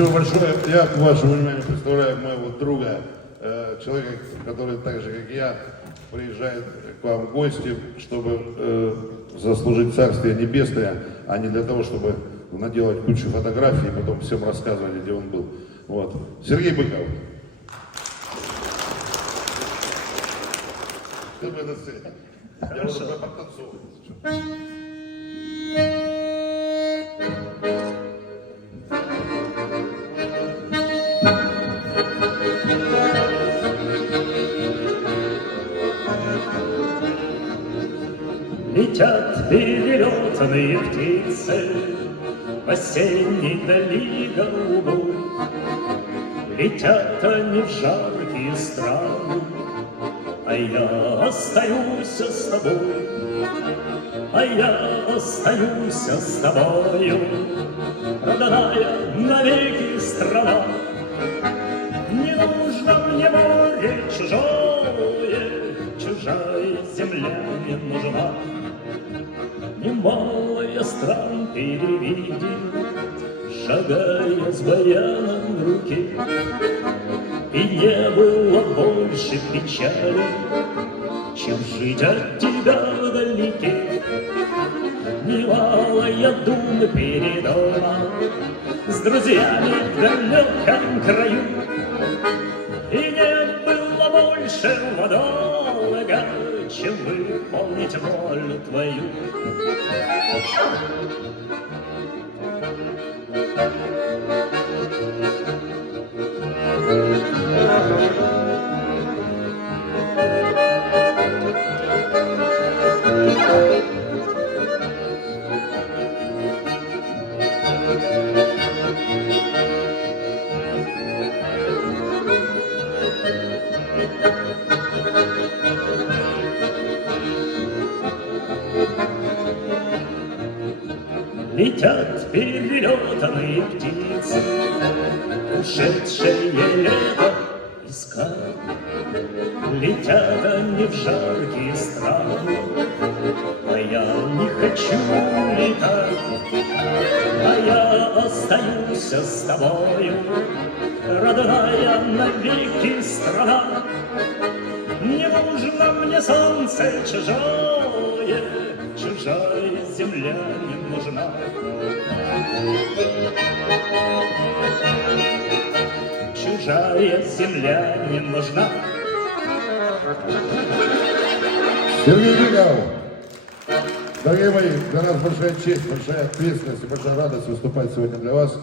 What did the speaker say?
Спасибо большое. Я к вашему вниманию представляю моего друга, человека, который так же, как я, приезжает к вам в гости, чтобы заслужить Царствие Небесное, а не для того, чтобы наделать кучу фотографий и потом всем рассказывать, где он был. Вот. Сергей Быков. Ты бы на сцене. Я уже подтанцовывать. Летят перелетные птицы в осенней дали голубой. Летят они в жаркие страны, а я остаюсь с тобой, а я остаюсь с тобою, родная навеки страна. Не нужно мне море чужое, чужая земля не нужна. Немало я стран перевидел, шагая с баяном в руке, и не было больше печали, чем жить от тебя вдалеке. Немало я дум передала с друзьями в далеком краю, и не было больше водолога, чем выполнить волю твою. Летят перелетные птицы, ушедшее лето искать. Летят они в жаркие страны, а я не хочу летать. А я остаюсь с тобою, родная навеки страна. Не нужно мне солнце чужое, чужая земля не нужна. Чужая земля не нужна. Сергей Быков. Дорогие мои, для нас большая честь, большая ответственность и большая радость выступать сегодня для вас.